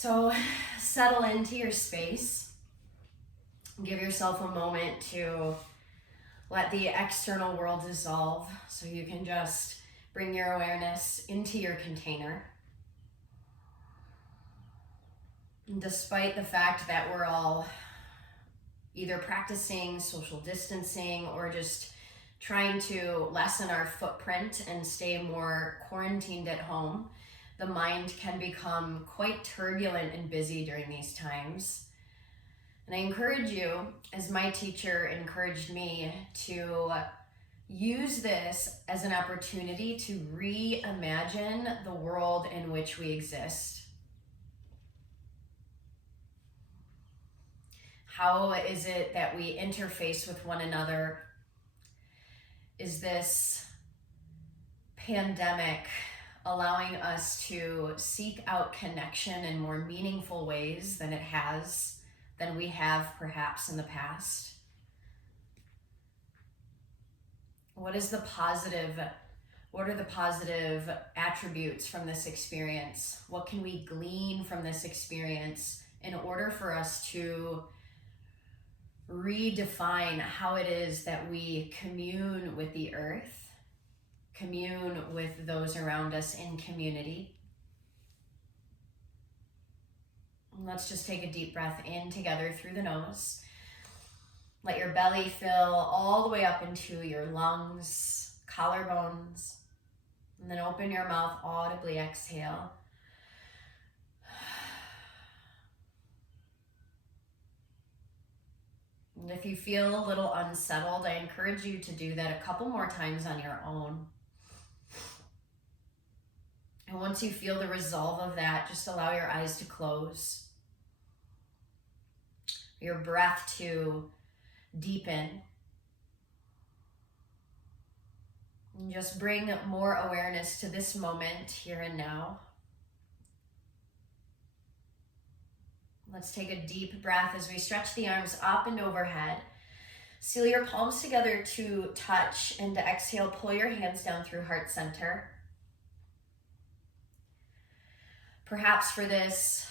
So settle into your space. Give yourself a moment to let the external world dissolve so you can just bring your awareness into your container. And despite the fact that we're all either practicing social distancing or just trying to lessen our footprint and stay more quarantined at home, the mind can become quite turbulent and busy during these times. And I encourage you, as my teacher encouraged me, to use this as an opportunity to reimagine the world in which we exist. How is it that we interface with one another? Is this pandemic allowing us to seek out connection in more meaningful ways than we have perhaps in the past? What are the positive attributes from this experience? What can we glean from this experience in order for us to redefine how it is that we commune with the earth, commune with those around us in community? Let's just take a deep breath in together through the nose. Let your belly fill all the way up into your lungs, collarbones, and then open your mouth, audibly exhale. And if you feel a little unsettled, I encourage you to do that a couple more times on your own. And once you feel the resolve of that, just allow your eyes to close, your breath to deepen. And just bring more awareness to this moment here and now. Let's take a deep breath as we stretch the arms up and overhead. Seal your palms together to touch, and to exhale, pull your hands down through heart center. Perhaps for this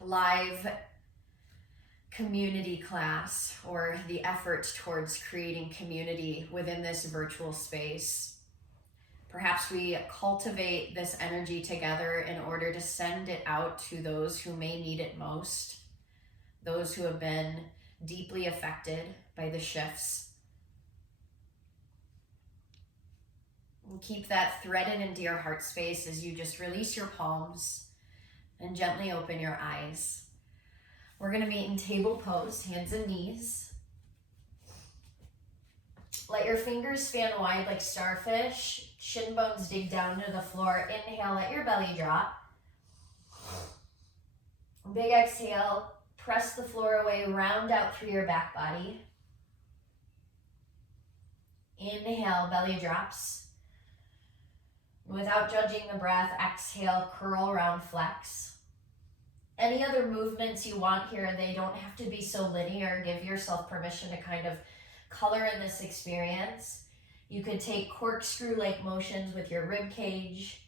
live community class, or the effort towards creating community within this virtual space, perhaps we cultivate this energy together in order to send it out to those who may need it most, those who have been deeply affected by the shifts. And keep that threaded into your heart space as you just release your palms and gently open your eyes. We're going to meet in table pose, hands and knees. Let your fingers fan wide like starfish. Shin bones dig down to the floor. Inhale, let your belly drop. Big exhale, press the floor away, round out through your back body. Inhale, belly drops. Without judging the breath, exhale, curl, round, flex. Any other movements you want here, they don't have to be so linear. Give yourself permission to kind of color in this experience. You could take corkscrew-like motions with your rib cage.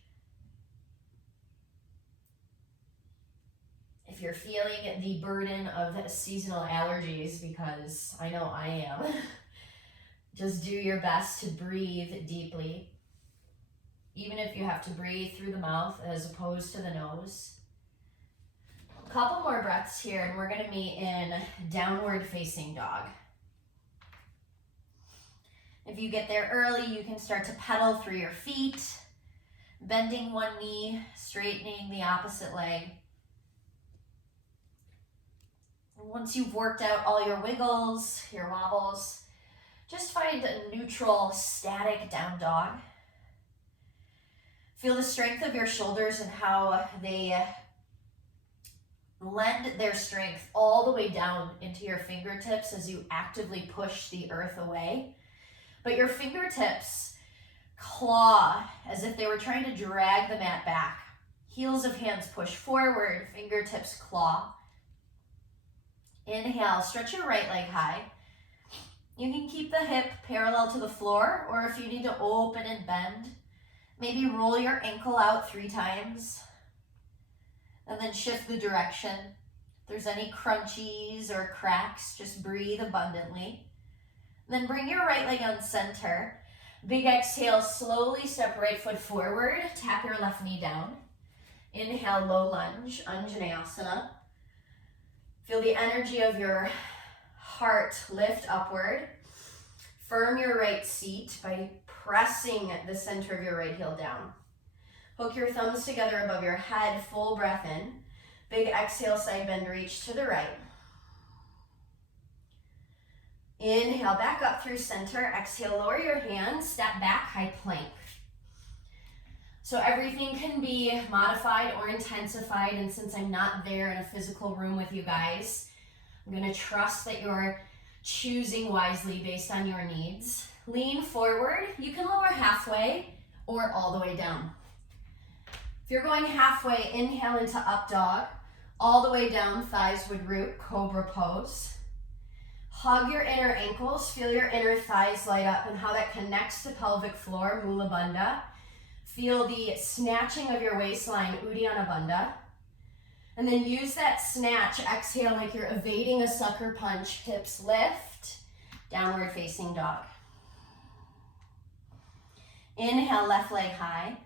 If you're feeling the burden of seasonal allergies, because I know I am, just do your best to breathe deeply. Even if you have to breathe through the mouth as opposed to the nose. A couple more breaths here, and we're going to meet in downward facing dog. If you get there early, you can start to pedal through your feet, bending one knee, straightening the opposite leg. And once you've worked out all your wiggles, your wobbles, just find a neutral, static down dog. Feel the strength of your shoulders and how they lend their strength all the way down into your fingertips as you actively push the earth away. But your fingertips claw as if they were trying to drag the mat back. Heels of hands push forward, fingertips claw. Inhale, stretch your right leg high. You can keep the hip parallel to the floor, or if you need to open and bend, maybe roll your ankle out 3 times. And then shift the direction. If there's any crunchies or cracks, just breathe abundantly. Then bring your right leg on center. Big exhale, slowly step right foot forward. Tap your left knee down. Inhale, low lunge, Anjaneyasana. Feel the energy of your heart lift upward. Firm your right seat by pressing the center of your right heel down. Hook your thumbs together above your head, full breath in. Big exhale, side bend, reach to the right. Inhale, back up through center. Exhale, lower your hands, step back, high plank. So everything can be modified or intensified, and since I'm not there in a physical room with you guys, I'm gonna trust that you're choosing wisely based on your needs. Lean forward. You can lower halfway or all the way down. If you're going halfway, inhale into up dog. All the way down, thighs would root, cobra pose. Hug your inner ankles, feel your inner thighs light up and how that connects to pelvic floor, mula bandha. Feel the snatching of your waistline, uddiyana bandha. And then use that snatch, exhale like you're evading a sucker punch, hips lift, downward facing dog. Inhale, left leg high.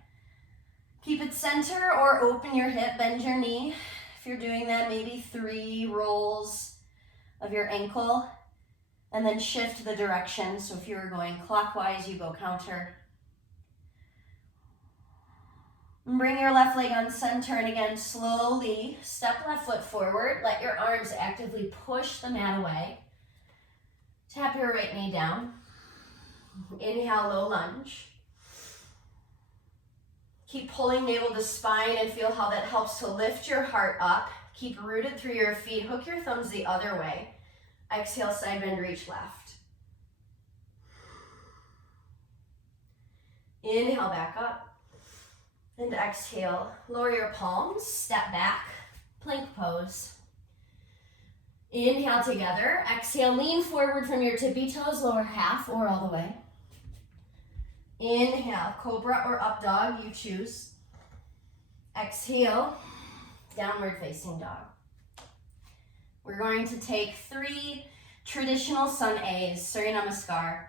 Keep it center or open your hip, bend your knee. If you're doing that, maybe 3 rolls of your ankle, and then shift the direction. So if you were going clockwise, you go counter. And bring your left leg on center, and again, slowly step left foot forward. Let your arms actively push the mat away. Tap your right knee down. Inhale, low lunge. Keep pulling navel to spine and feel how that helps to lift your heart up. Keep rooted through your feet. Hook your thumbs the other way. Exhale, side bend, reach left. Inhale, back up. And exhale, lower your palms, step back, plank pose. Inhale together. Exhale, lean forward from your tippy toes, lower half or all the way. Inhale, cobra or up dog, you choose. Exhale, downward facing dog. We're going to take 3 traditional sun A's, Surya Namaskar.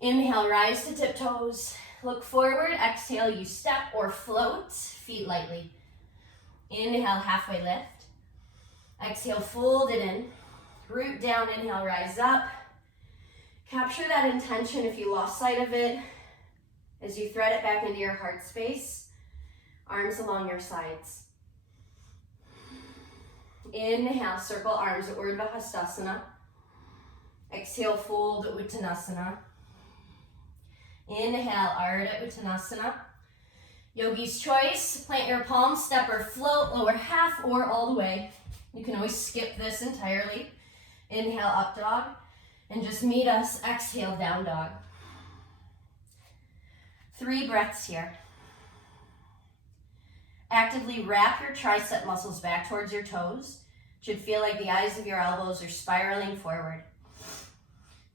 Inhale, rise to tiptoes. Look forward. Exhale, you step or float, feet lightly. Inhale, halfway lift. Exhale, fold it in. Root down, inhale, rise up. Capture that intention if you lost sight of it. As you thread it back into your heart space, arms along your sides. Inhale, circle arms, Urdhva Hastasana. Exhale, fold Uttanasana. Inhale, Ardha Uttanasana. Yogi's choice, plant your palms, step or float, lower half or all the way. You can always skip this entirely. Inhale, up dog, and just meet us, exhale, down dog. 3 breaths here. Actively wrap your tricep muscles back towards your toes. It should feel like the eyes of your elbows are spiraling forward.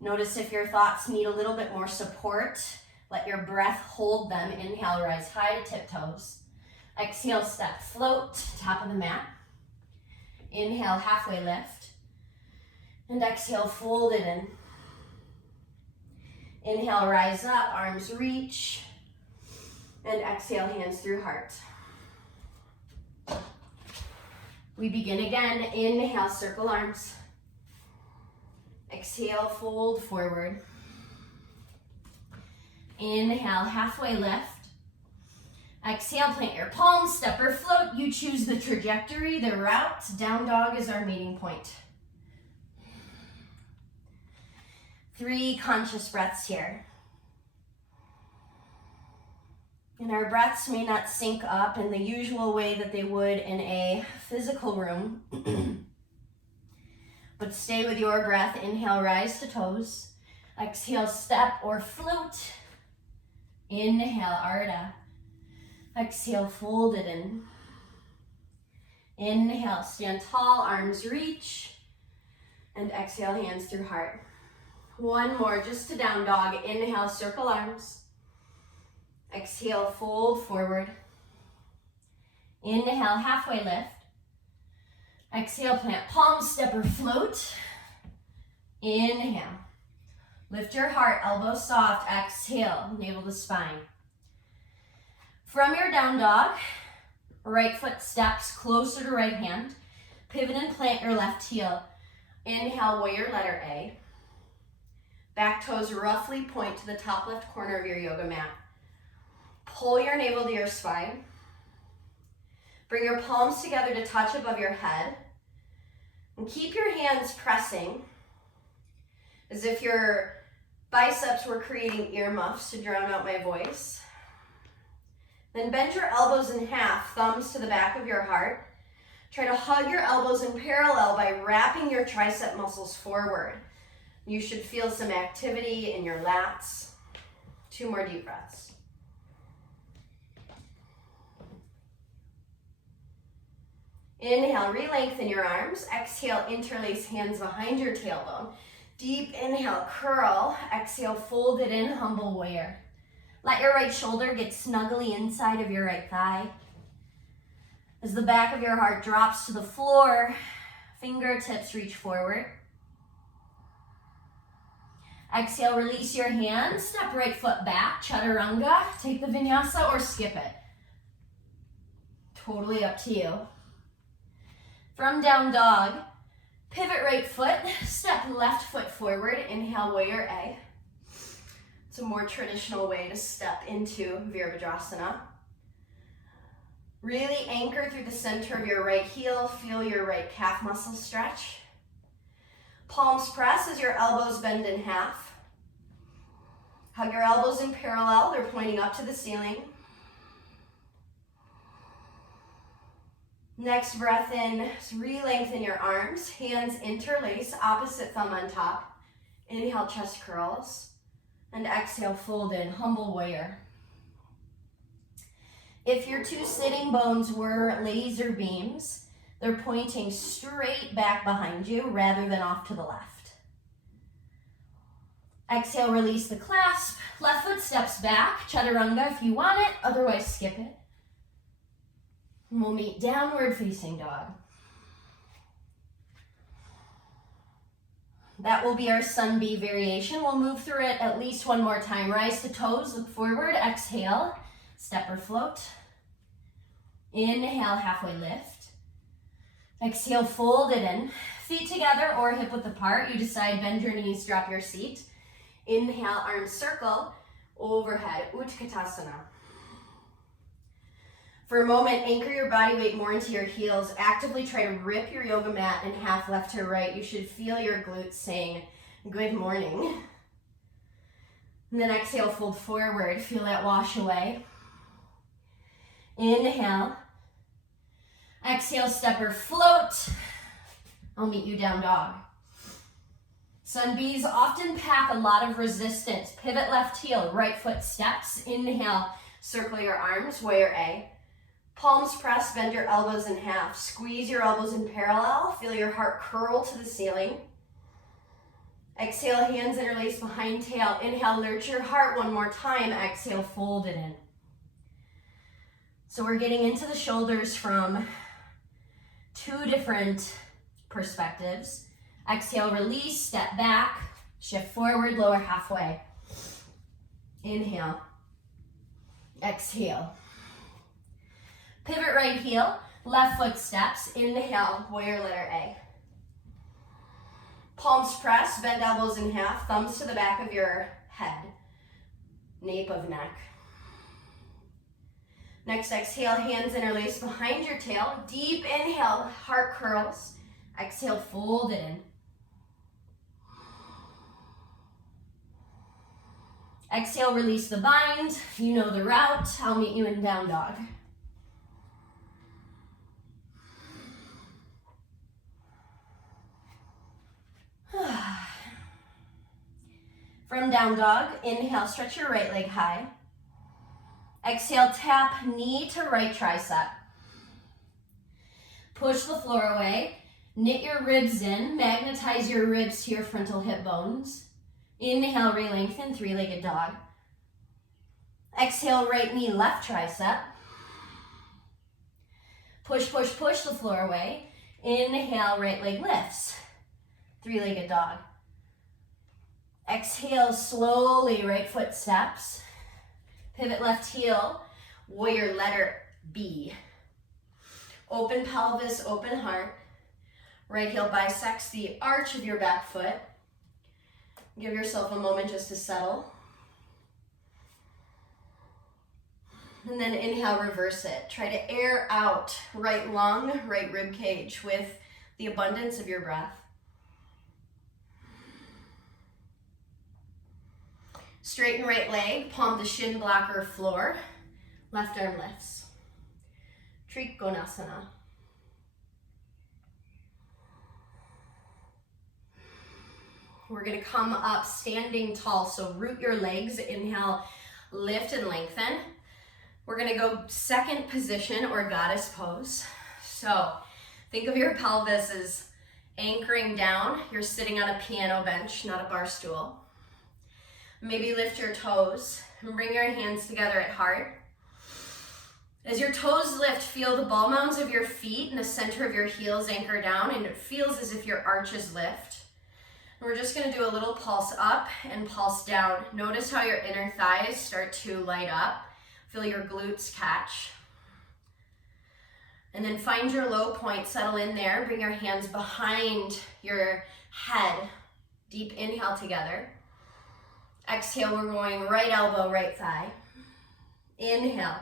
Notice if your thoughts need a little bit more support. Let your breath hold them. Inhale, rise high to tiptoes. Exhale, step, float, top of the mat. Inhale, halfway lift. And exhale, fold it in. Inhale, rise up, arms reach. And exhale, hands through heart. We begin again. Inhale, circle arms. Exhale, fold forward. Inhale, halfway lift. Exhale, plant your palms, step or float. You choose the trajectory, the route. Down dog is our meeting point. 3 conscious breaths here. And our breaths may not sync up in the usual way that they would in a physical room. But stay with your breath. Inhale, rise to toes. Exhale, step or float. Inhale, Ardha. Exhale, fold it in. Inhale, stand tall, arms reach. And exhale, hands through heart. 1 more, just to down dog. Inhale, circle arms. Exhale, fold forward. Inhale, halfway lift. Exhale, plant palms, step or float. Inhale. Lift your heart, elbows soft. Exhale, navel to spine. From your down dog, right foot steps closer to right hand. Pivot and plant your left heel. Inhale, warrior letter A. Back toes roughly point to the top left corner of your yoga mat. Pull your navel to your spine. Bring your palms together to touch above your head. And keep your hands pressing as if your biceps were creating earmuffs to drown out my voice. Then bend your elbows in half, thumbs to the back of your heart. Try to hug your elbows in parallel by wrapping your tricep muscles forward. You should feel some activity in your lats. 2 more deep breaths. Inhale, re-lengthen your arms. Exhale, interlace hands behind your tailbone. Deep inhale, curl. Exhale, fold it in, humble warrior. Let your right shoulder get snugly inside of your right thigh. As the back of your heart drops to the floor, fingertips reach forward. Exhale, release your hands. Step right foot back, chaturanga. Take the vinyasa or skip it. Totally up to you. From down dog, pivot right foot, step left foot forward. Inhale, warrior A. It's a more traditional way to step into Virabhadrasana. Really anchor through the center of your right heel. Feel your right calf muscle stretch. Palms press as your elbows bend in half. Hug your elbows in parallel. They're pointing up to the ceiling. Next breath in, re-lengthen your arms. Hands interlace, opposite thumb on top. Inhale, chest curls. And exhale, fold in, humble warrior. If your 2 sitting bones were laser beams, they're pointing straight back behind you rather than off to the left. Exhale, release the clasp. Left foot steps back, chaturanga if you want it, otherwise skip it. And we'll meet downward facing dog. That will be our sun bee variation. We'll move through it at least 1 more time. Rise to toes, look forward, exhale, step or float. Inhale, halfway lift. Exhale, fold it in. Feet together or hip width apart. You decide, bend your knees, drop your seat. Inhale, arms circle, overhead, Utkatasana. For a moment, anchor your body weight more into your heels. Actively try to rip your yoga mat in half left to right. You should feel your glutes saying, good morning. And then exhale, fold forward. Feel that wash away. Inhale. Exhale, step or float. I'll meet you down dog. Sun bees often pack a lot of resistance. Pivot left heel, right foot steps. Inhale, circle your arms, warrior A. Palms press, bend your elbows in half. Squeeze your elbows in parallel. Feel your heart curl to the ceiling. Exhale, hands interlace behind tail. Inhale, nurture your heart 1 more time. Exhale, fold it in. So we're getting into the shoulders from 2 different perspectives. Exhale, release, step back, shift forward, lower halfway. Inhale. Exhale. Pivot right heel, left foot steps. Inhale, warrior letter A. Palms press, bend elbows in half, thumbs to the back of your head, nape of neck. Next, exhale, hands interlace behind your tail. Deep inhale, heart curls. Exhale, fold it in. Exhale, release the bind. You know the route. I'll meet you in down dog. From down dog, inhale, stretch your right leg high. Exhale, tap knee to right tricep. Push the floor away. Knit your ribs in. Magnetize your ribs to your frontal hip bones. Inhale, re-lengthen, 3-legged dog. Exhale, right knee, left tricep. Push, push, push the floor away. Inhale, right leg lifts. Three-legged dog. Exhale, slowly, right foot steps. Pivot left heel, warrior letter B. Open pelvis, open heart. Right heel bisects the arch of your back foot. Give yourself a moment just to settle. And then inhale, reverse it. Try to air out right lung, right rib cage with the abundance of your breath. Straighten right leg, palm to shin blocker floor. Left arm lifts. Trikonasana. We're gonna come up standing tall, so root your legs. Inhale, lift and lengthen. We're gonna go second position or goddess pose. So think of your pelvis as anchoring down. You're sitting on a piano bench, not a bar stool. Maybe lift your toes and bring your hands together at heart. As your toes lift, feel the ball mounds of your feet and the center of your heels anchor down, and it feels as if your arches lift. And we're just gonna do a little pulse up and pulse down. Notice how your inner thighs start to light up. Feel your glutes catch. And then find your low point, settle in there. Bring your hands behind your head. Deep inhale together. Exhale, we're going right elbow, right thigh. Inhale.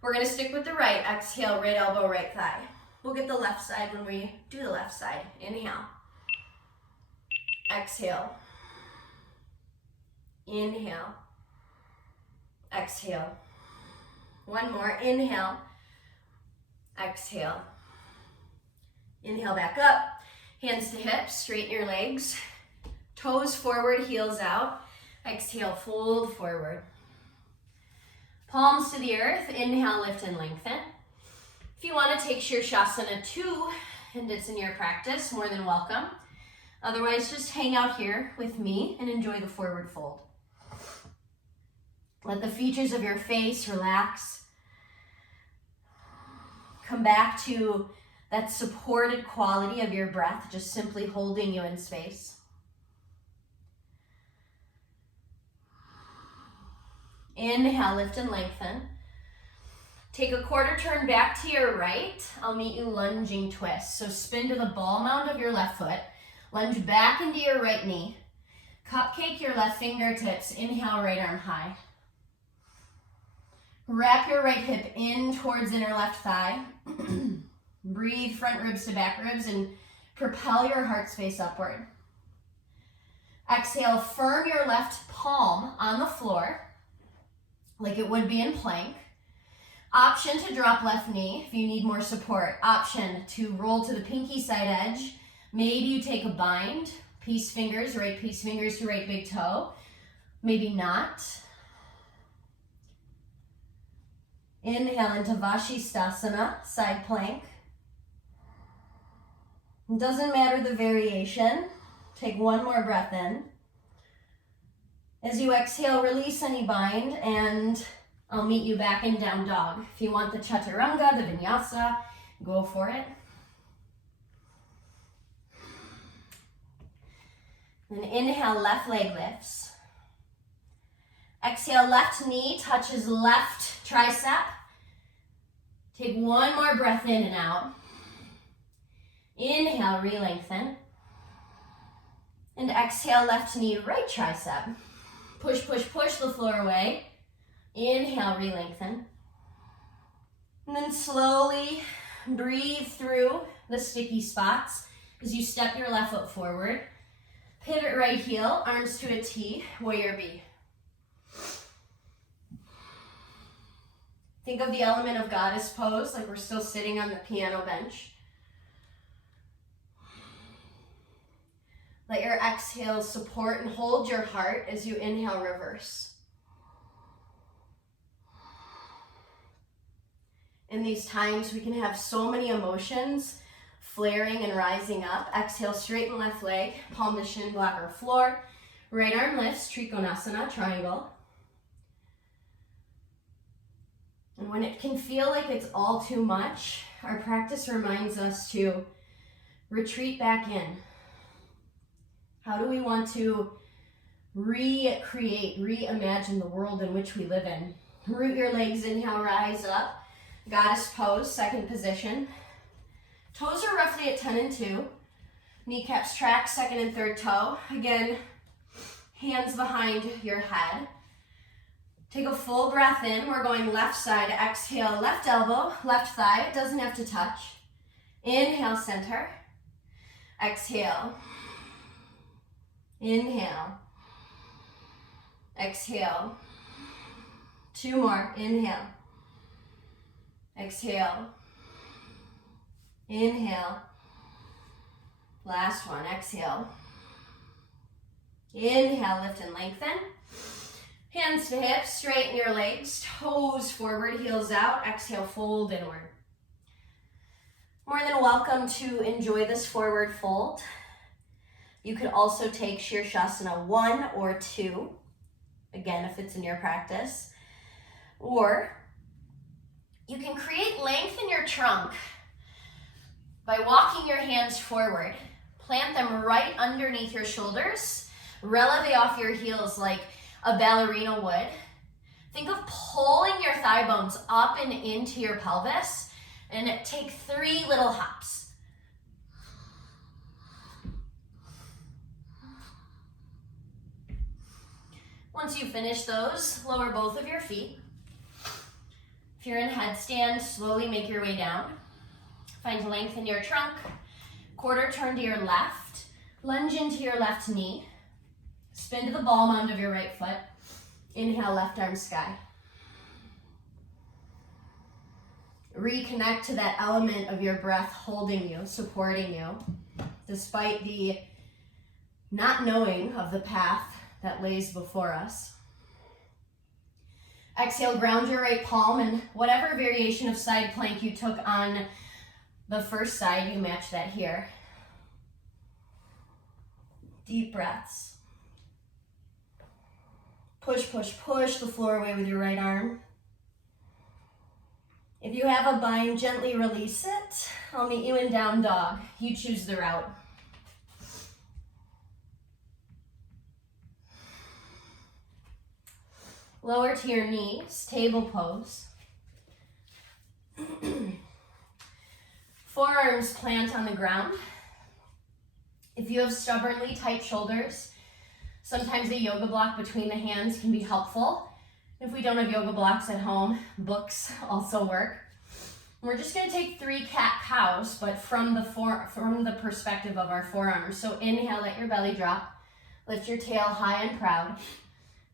We're gonna stick with the right. Exhale, right elbow, right thigh. We'll get the left side when we do the left side. Inhale. Exhale. Inhale. Exhale. One more. Inhale. Exhale. Inhale back up. Hands to hips. Straighten your legs. Toes forward, heels out. Exhale, fold forward. Palms to the earth. Inhale, lift and lengthen. If you want to take Shirshasana 2 and it's in your practice, more than welcome. Otherwise, just hang out here with me and enjoy the forward fold. Let the features of your face relax. Come back to that supported quality of your breath, just simply holding you in space. Inhale, lift and lengthen. Take a quarter turn back to your right. I'll meet you lunging twist. So spin to the ball mound of your left foot. Lunge back into your right knee. Cupcake your left fingertips. Inhale, right arm high. Wrap your right hip in towards inner left thigh. Breathe front ribs to back ribs and propel your heart space upward. Exhale, firm your left palm on the floor like it would be in plank. Option to drop left knee if you need more support. Option to roll to the pinky side edge. Maybe you take a bind, peace fingers, right peace fingers to right big toe. Maybe not. Inhale into Vashisthasana, side plank. It doesn't matter the variation. Take one more breath in. As you exhale, release any bind, and I'll meet you back in down dog. If you want the chaturanga, the vinyasa, go for it. Then inhale, left leg lifts. Exhale, left knee touches left tricep. Take one more breath in and out. Inhale, re-lengthen. And exhale, left knee, right tricep. Push, push, push the floor away. Inhale, re-lengthen. And then slowly breathe through the sticky spots as you step your left foot forward. Pivot right heel, arms to a T, warrior B. Think of the element of goddess pose, like we're still sitting on the piano bench. Let your exhale support and hold your heart as you inhale, reverse. In these times, we can have so many emotions flaring and rising up. Exhale, straighten left leg, palm to shin blocker floor. Right arm lifts, Trikonasana Triangle. And when it can feel like it's all too much, our practice reminds us to retreat back in. How do we want to recreate, reimagine the world in which we live in? Root your legs, inhale, rise up. Goddess pose, second position. Toes are roughly at 10 and 2. Kneecaps track, second and third toe. Again, hands behind your head. Take a full breath in. We're going left side. Exhale, left elbow, left thigh. It doesn't have to touch. Inhale, center. Exhale. Inhale. Exhale. 2 more. Inhale. Exhale. Inhale. Last one. Exhale. Inhale, lift and lengthen. Hands to hips, straighten your legs, toes forward, heels out. Exhale, fold inward. More than welcome to enjoy this forward fold. You could also take Shirshasana 1 or 2, again, if it's in your practice. Or you can create length in your trunk by walking your hands forward. Plant them right underneath your shoulders. Releve off your heels like a ballerina would. Think of pulling your thigh bones up and into your pelvis, and take 3 little hops. Once you finish those, lower both of your feet. If you're in headstand, slowly make your way down. Find length in your trunk. Quarter turn to your left. Lunge into your left knee. Spin to the ball mound of your right foot. Inhale, left arm sky. Reconnect to that element of your breath holding you, supporting you, despite the not knowing of the path that lays before us. Exhale, ground your right palm, and whatever variation of side plank you took on the first side, you match that here. Deep breaths. Push, push, push the floor away with your right arm. If you have a bind, gently release it. I'll meet you in down dog. You choose the route. Lower to your knees, table pose. Forearms plant on the ground. If you have stubbornly tight shoulders, sometimes a yoga block between the hands can be helpful. If we don't have yoga blocks at home, books also work. We're just going to take 3 cat-cows, but from the perspective of our forearms. So inhale, let your belly drop. Lift your tail high and proud.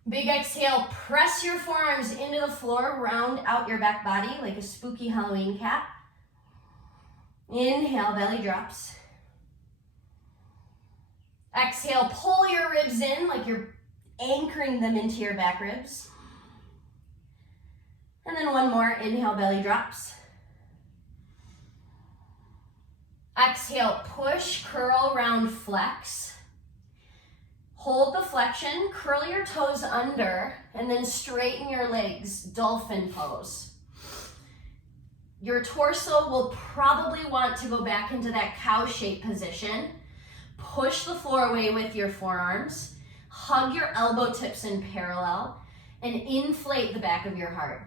Big exhale, press your forearms into the floor, round out your back body like a spooky Halloween cat. Inhale, belly drops. Exhale, pull your ribs in like you're anchoring them into your back ribs. And then one more, inhale, belly drops. Exhale, push, curl, round, flex. Hold the flexion, curl your toes under, and then straighten your legs, dolphin pose. Your torso will probably want to go back into that cow shape position. Push the floor away with your forearms. Hug your elbow tips in parallel and inflate the back of your heart.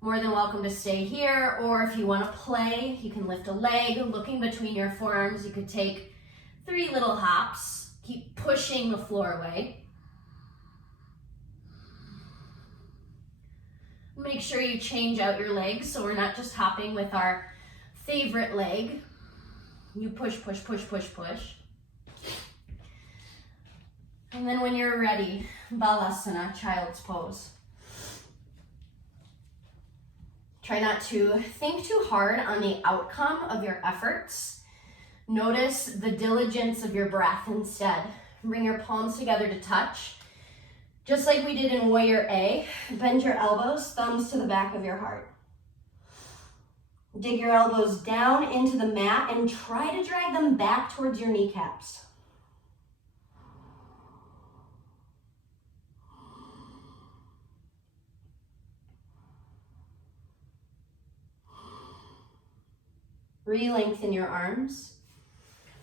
More than welcome to stay here, or if you want to play, you can lift a leg, looking between your forearms. You could take 3 little hops. Keep pushing the floor away. Make sure you change out your legs so we're not just hopping with our favorite leg. You push, push, push, push, push. And then when you're ready, Balasana, child's pose. Try not to think too hard on the outcome of your efforts. Notice the diligence of your breath instead. Bring your palms together to touch. Just like we did in Warrior A, bend your elbows, thumbs to the back of your heart. Dig your elbows down into the mat and try to drag them back towards your kneecaps. Re-lengthen your arms.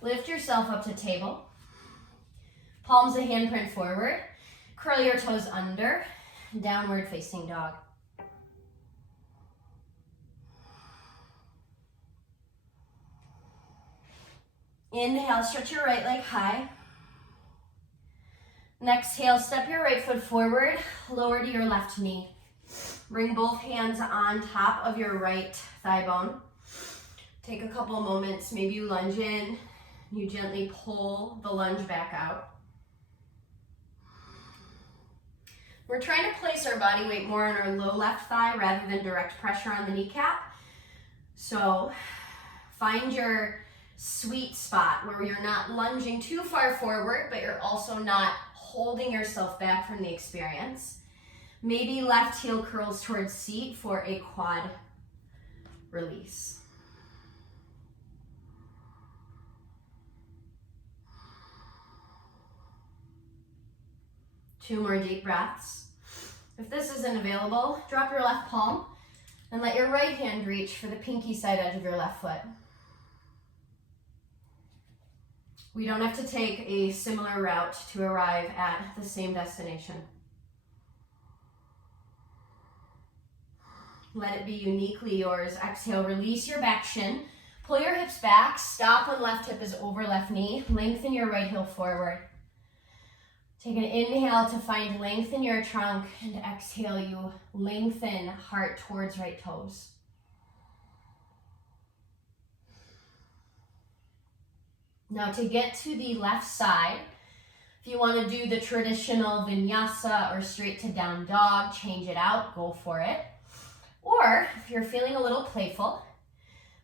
Lift yourself up to table. Palms of handprint forward. Curl your toes under. Downward facing dog. Inhale, stretch your right leg high. And exhale, step your right foot forward, lower to your left knee. Bring both hands on top of your right thigh bone. Take a couple moments, maybe you lunge in, you gently pull the lunge back out. We're trying to place our body weight more on our low left thigh rather than direct pressure on the kneecap. So find your sweet spot where you're not lunging too far forward, but you're also not holding yourself back from the experience. Maybe left heel curls towards seat for a quad release. Two more deep breaths. If this isn't available, drop your left palm and let your right hand reach for the pinky side edge of your left foot. We don't have to take a similar route to arrive at the same destination. Let it be uniquely yours. Exhale, release your back shin. Pull your hips back. Stop when left hip is over left knee. Lengthen your right heel forward. Take an inhale to find length in your trunk, and exhale, you lengthen heart towards right toes. Now to get to the left side, if you want to do the traditional vinyasa or straight to down dog, change it out, go for it. Or if you're feeling a little playful,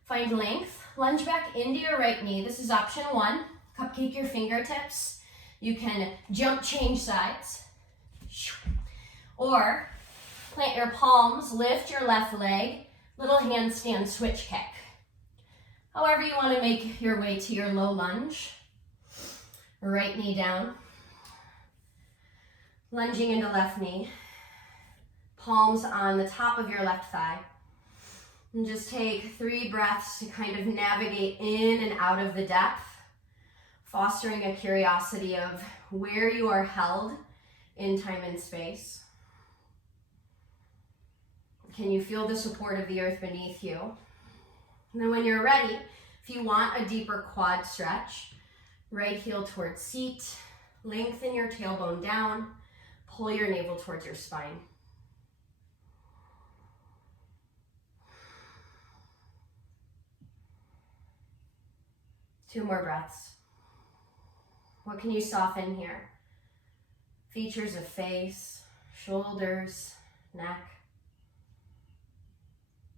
find length, lunge back into your right knee. This is option one. Cupcake your fingertips. You can jump change sides. Or plant your palms, lift your left leg, little handstand switch kick. However you want to make your way to your low lunge. Right knee down. Lunging into left knee. Palms on the top of your left thigh. And just take 3 breaths to kind of navigate in and out of the depth, fostering a curiosity of where you are held in time and space. Can you feel the support of the earth beneath you? And then when you're ready, if you want a deeper quad stretch, right heel towards seat, lengthen your tailbone down, pull your navel towards your spine. Two more breaths. What can you soften here? Features of face, shoulders, neck.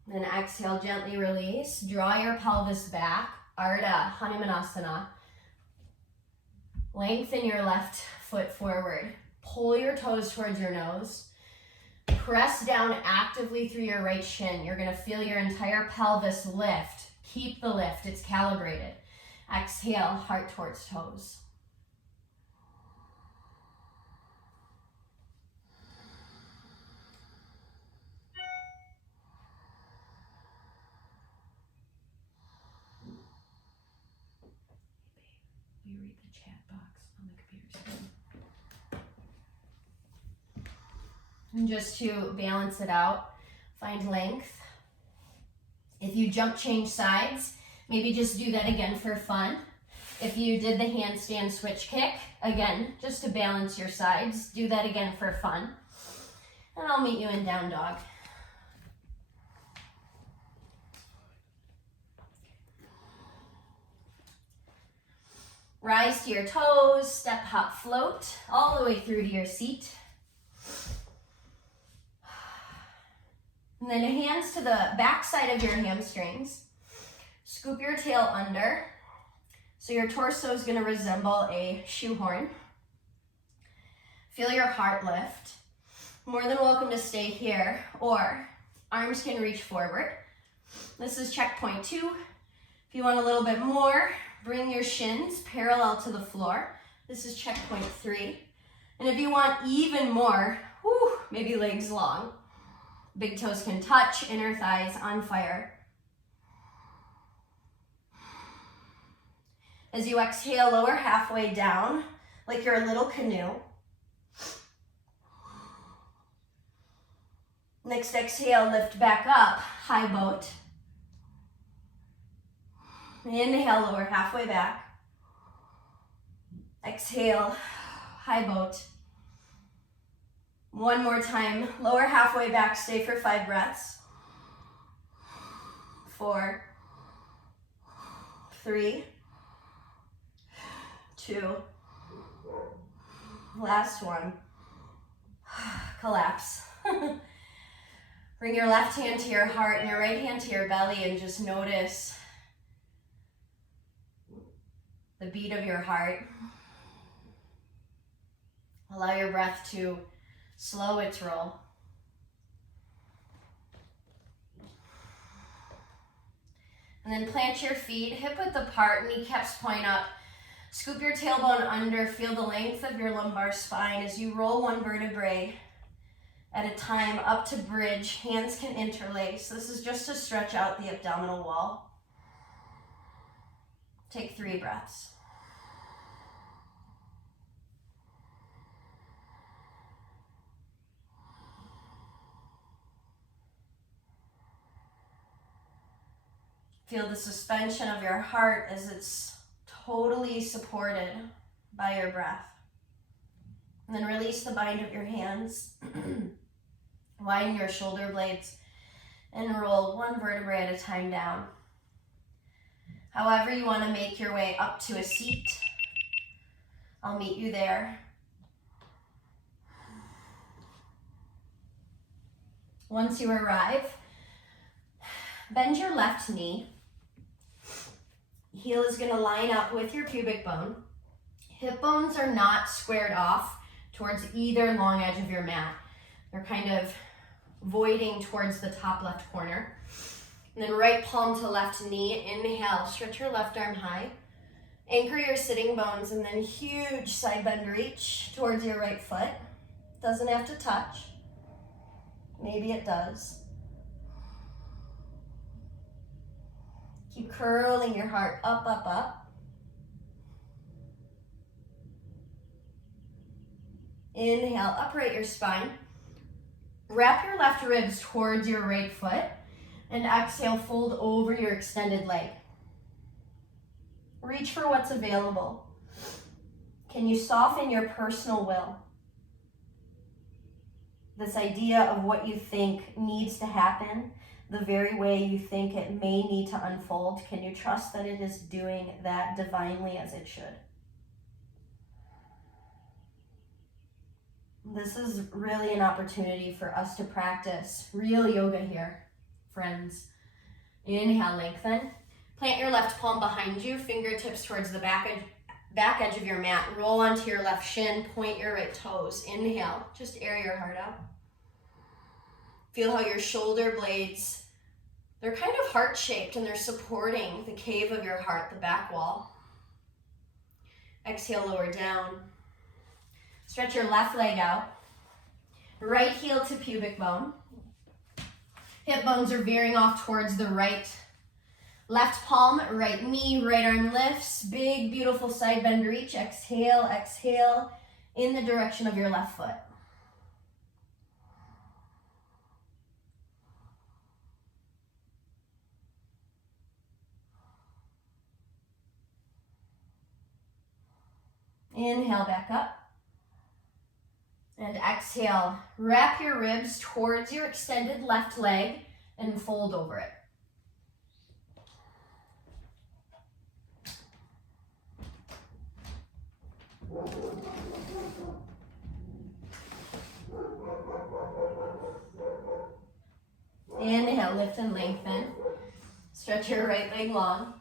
Then exhale, gently release. Draw your pelvis back, Ardha Hanumanasana. Lengthen your left foot forward. Pull your toes towards your nose. Press down actively through your right shin. You're gonna feel your entire pelvis lift. Keep the lift, it's calibrated. Exhale, heart towards toes. We read the chat box on the computer screen. And just to balance it out, find length. If you jump change sides, maybe just do that again for fun. If you did the handstand switch kick, again, just to balance your sides, do that again for fun. And I'll meet you in down dog. Rise to your toes, step, hop, float, all the way through to your seat. And then hands to the back side of your hamstrings. Scoop your tail under. So your torso is going to resemble a shoehorn. Feel your heart lift. More than welcome to stay here, or arms can reach forward. This is checkpoint 2. If you want a little bit more, bring your shins parallel to the floor. This is checkpoint 3. And if you want even more, maybe legs long. Big toes can touch, inner thighs on fire. As you exhale, lower halfway down like you're a little canoe. Next exhale, lift back up, high boat. Inhale, lower halfway back. Exhale, high boat. One more time, lower halfway back, stay for 5 breaths. 4, 3, 2, last one. Collapse. Bring your left hand to your heart and your right hand to your belly and just notice the beat of your heart. Allow your breath to slow its roll. And then plant your feet, hip width apart, kneecaps point up. Scoop your tailbone under, feel the length of your lumbar spine as you roll one vertebrae at a time up to bridge. Hands can interlace. This is just to stretch out the abdominal wall. Take 3 breaths. Feel the suspension of your heart as it's totally supported by your breath. And then release the bind of your hands. Widen your shoulder blades and roll one vertebrae at a time down. However you want to make your way up to a seat, I'll meet you there. Once you arrive, bend your left knee. Heel is going to line up with your pubic bone. Hip bones are not squared off towards either long edge of your mat. They're kind of voiding towards the top left corner. And then right palm to left knee. Inhale, stretch your left arm high. Anchor your sitting bones and then huge side bend reach towards your right foot. Doesn't have to touch. Maybe it does. Keep curling your heart up, up, up. Inhale, upright your spine. Wrap your left ribs towards your right foot. And exhale, fold over your extended leg. Reach for what's available. Can you soften your personal will? This idea of what you think needs to happen, the very way you think it may need to unfold, can you trust that it is doing that divinely as it should? This is really an opportunity for us to practice real yoga here, friends. Inhale, lengthen. Plant your left palm behind you, fingertips towards the back edge of your mat. Roll onto your left shin, point your right toes. Inhale, just air your heart out. Feel how your shoulder blades, they're kind of heart-shaped and they're supporting the cave of your heart, the back wall. Exhale, lower down. Stretch your left leg out. Right heel to pubic bone. Hip bones are veering off towards the right. Left palm, right knee, right arm lifts. Big, beautiful side bend reach. Exhale, exhale in the direction of your left foot. Inhale, back up. And exhale, wrap your ribs towards your extended left leg and fold over it. Inhale, lift and lengthen. Stretch your right leg long.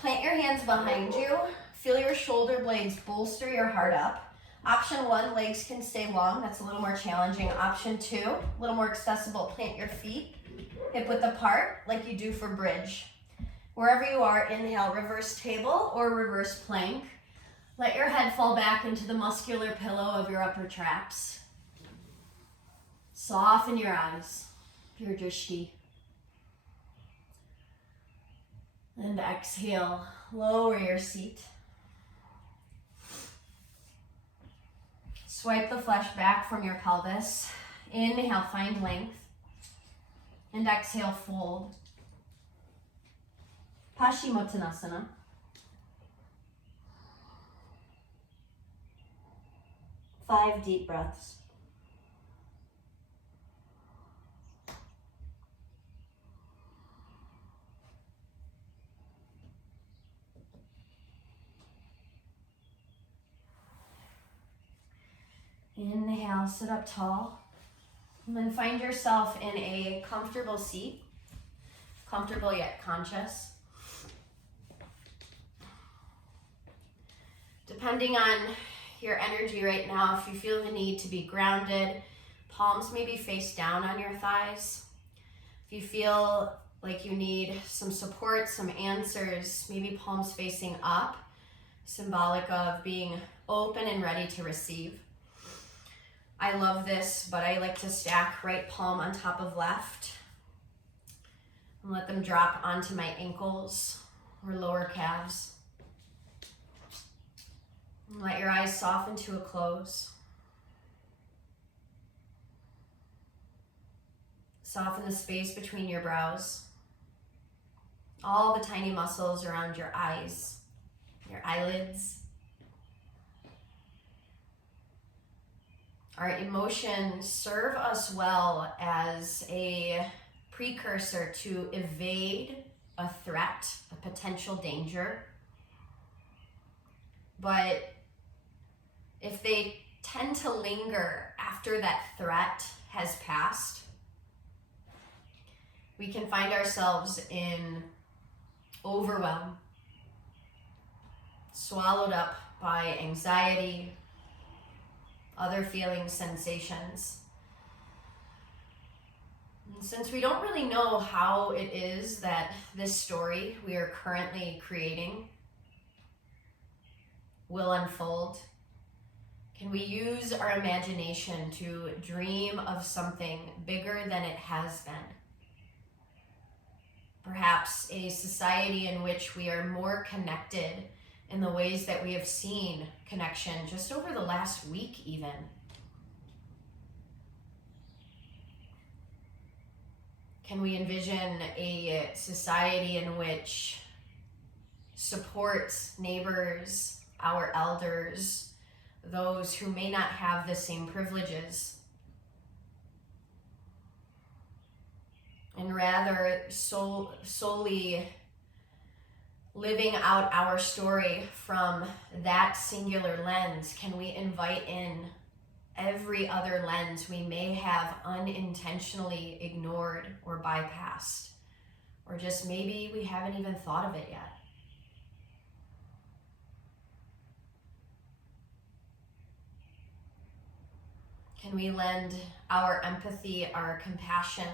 Plant your hands behind you. Feel your shoulder blades bolster your heart up. Option 1, legs can stay long. That's a little more challenging. Option 2, a little more accessible. Plant your feet hip width apart like you do for bridge. Wherever you are, inhale, reverse table or reverse plank. Let your head fall back into the muscular pillow of your upper traps. Soften your eyes, your drishti. And exhale, lower your seat. Swipe the flesh back from your pelvis. Inhale, find length. And exhale, fold. Paschimottanasana. Five deep breaths. Inhale, sit up tall. And then find yourself in a comfortable seat. Comfortable yet conscious. Depending on your energy right now, if you feel the need to be grounded, palms maybe face down on your thighs. If you feel like you need some support, some answers, maybe palms facing up, symbolic of being open and ready to receive. I love this, but I like to stack right palm on top of left and let them drop onto my ankles or lower calves. And let your eyes soften to a close. Soften the space between your brows. All the tiny muscles around your eyes, your eyelids. Our emotions serve us well as a precursor to evade a threat, a potential danger. But if they tend to linger after that threat has passed, we can find ourselves in overwhelm, swallowed up by anxiety, other feelings, sensations. And since we don't really know how it is that this story we are currently creating will unfold, can we use our imagination to dream of something bigger than it has been? Perhaps a society in which we are more connected in the ways that we have seen connection just over the last week even. Can we envision a society in which supports neighbors, our elders, those who may not have the same privileges, and rather solely living out our story from that singular lens? Can we invite in every other lens we may have unintentionally ignored or bypassed, or just maybe we haven't even thought of it yet? Can we lend our empathy, our compassion,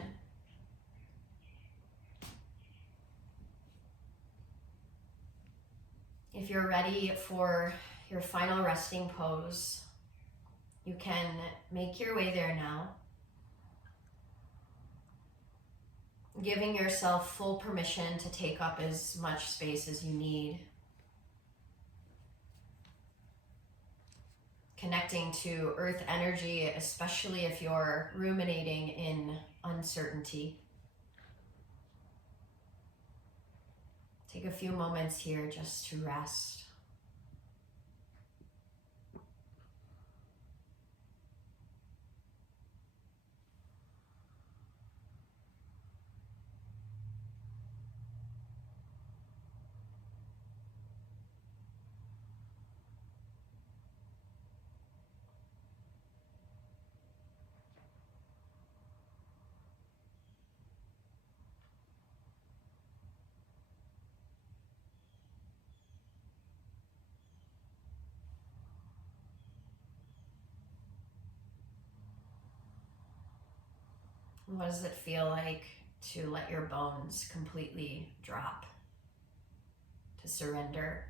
if you're ready for your final resting pose, you can make your way there now, giving yourself full permission to take up as much space as you need. Connecting to earth energy, especially if you're ruminating in uncertainty. Take a few moments here just to rest. What does it feel like to let your bones completely drop, to surrender,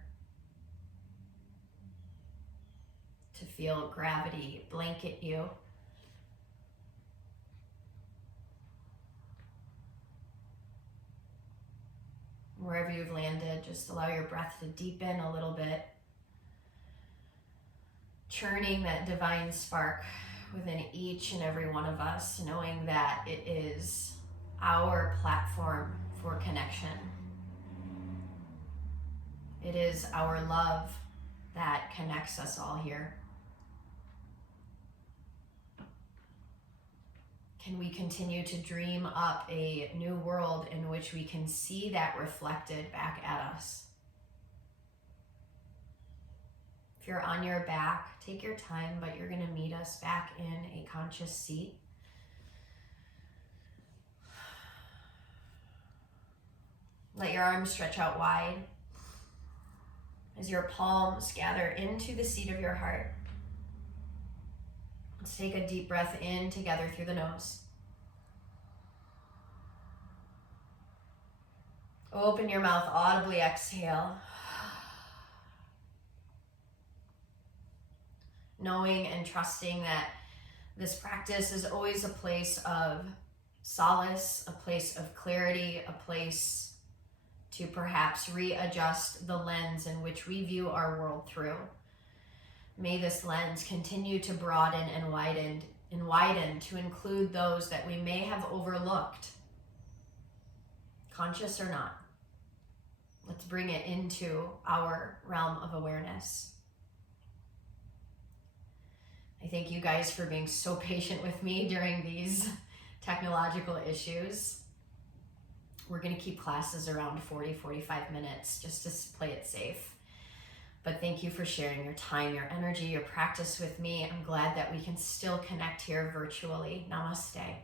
to feel gravity blanket you? Wherever wherever you've landed, just allow your breath to deepen a little bit, churning that divine spark within each and every one of us, knowing that it is our platform for connection. It is our love that connects us all here. Can we continue to dream up a new world in which we can see that reflected back at us? If you're on your back, take your time, but you're going to meet us back in a conscious seat. Let your arms stretch out wide as your palms gather into the seat of your heart. Let's take a deep breath in together through the nose. Open your mouth, audibly exhale. Knowing and trusting that this practice is always a place of solace, a place of clarity, a place to perhaps readjust the lens in which we view our world through. May this lens continue to broaden and widen to include those that we may have overlooked, conscious or not. Let's bring it into our realm of awareness. I thank you guys for being so patient with me during these technological issues. We're going to keep classes around 40-45 minutes just to play it safe. But thank you for sharing your time, your energy, your practice with me. I'm glad that we can still connect here virtually. Namaste.